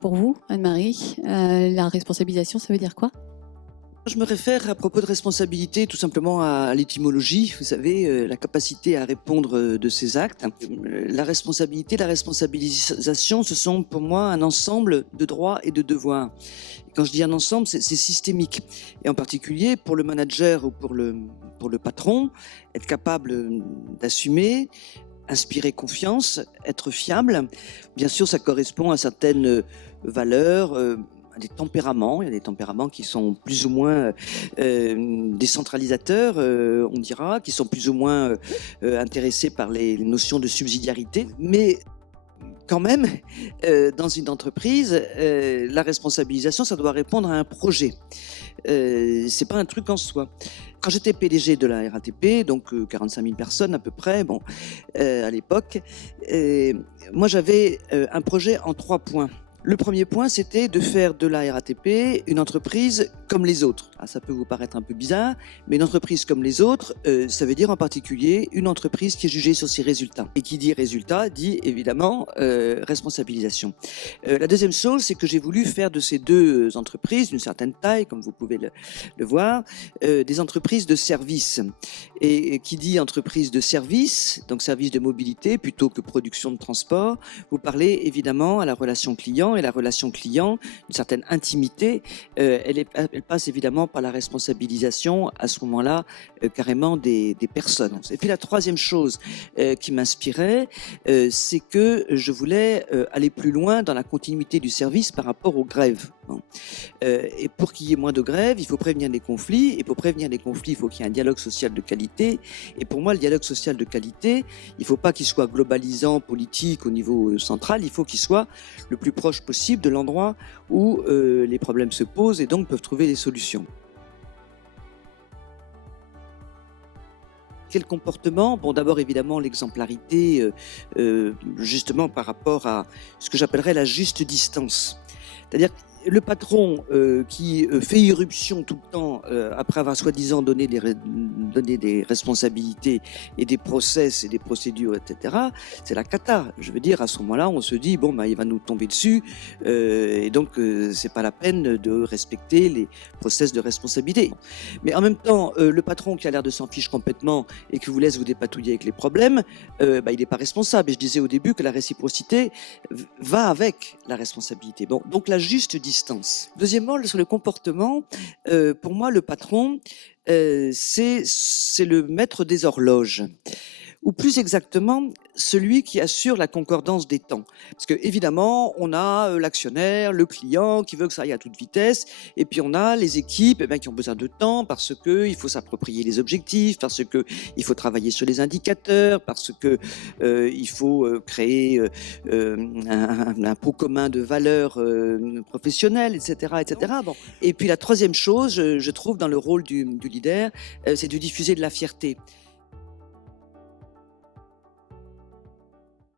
Pour vous, Anne-Marie, la responsabilisation, ça veut dire quoi? Je me réfère à propos de responsabilité tout simplement à l'étymologie, vous savez, la capacité à répondre de ses actes. La responsabilité, la responsabilisation, ce sont pour moi un ensemble de droits et de devoirs. Et quand je dis un ensemble, c'est systémique. Et en particulier pour le manager ou pour le patron, être capable d'assumer, inspirer confiance, être fiable. Bien sûr, ça correspond à certaines valeurs, à des tempéraments. Il y a des tempéraments qui sont plus ou moins décentralisateurs, on dira, qui sont plus ou moins intéressés par les notions de subsidiarité. Mais quand même, dans une entreprise, la responsabilisation, ça doit répondre à un projet. C'est pas un truc en soi. Quand j'étais PDG de la RATP, donc 45 000 personnes à peu près, bon, à l'époque, moi j'avais un projet en 3 points. Le premier point, c'était de faire de la RATP une entreprise comme les autres. Ah, ça peut vous paraître un peu bizarre, mais une entreprise comme les autres, ça veut dire en particulier une entreprise qui est jugée sur ses résultats. Et qui dit résultat, dit évidemment responsabilisation. La deuxième chose, c'est que j'ai voulu faire de ces deux entreprises, d'une certaine taille, comme vous pouvez le voir, des entreprises de service. Et qui dit entreprise de service, donc service de mobilité plutôt que production de transport, vous parlez évidemment à la relation client, et la relation client, une certaine intimité, elle passe évidemment par la responsabilisation à ce moment-là carrément des personnes. Et puis la troisième chose qui m'inspirait, c'est que je voulais aller plus loin dans la continuité du service par rapport aux grèves. Et pour qu'il y ait moins de grèves, il faut prévenir les conflits, et pour prévenir les conflits, il faut qu'il y ait un dialogue social de qualité. Et pour moi, le dialogue social de qualité, il ne faut pas qu'il soit globalisant, politique au niveau central, il faut qu'il soit le plus proche possible de l'endroit où les problèmes se posent et donc peuvent trouver des solutions. Quel comportement? Bon, d'abord évidemment l'exemplarité, justement par rapport à ce que j'appellerais la juste distance. C'est-à-dire le patron qui fait irruption tout le temps après avoir soi-disant donné des responsabilités et des process et des procédures, etc., c'est la cata. Je veux dire, à ce moment-là, on se dit, bon, bah, il va nous tomber dessus, et donc c'est pas la peine de respecter les process de responsabilité. Mais en même temps, le patron qui a l'air de s'en fiche complètement et qui vous laisse vous dépatouiller avec les problèmes, bah, il n'est pas responsable. Et je disais au début que la réciprocité va avec la responsabilité. Bon, donc la juste distance. Deuxièmement, sur le comportement, pour moi, le patron, c'est le maître des horloges. Ou plus exactement, celui qui assure la concordance des temps. Parce que évidemment, on a l'actionnaire, le client qui veut que ça aille à toute vitesse, et puis on a les équipes qui ont besoin de temps parce que il faut s'approprier les objectifs, parce que il faut travailler sur les indicateurs, parce que il faut créer un pot commun de valeurs professionnelles, etc., etc. Bon. Et puis la troisième chose, je trouve, dans le rôle du leader, c'est de diffuser de la fierté.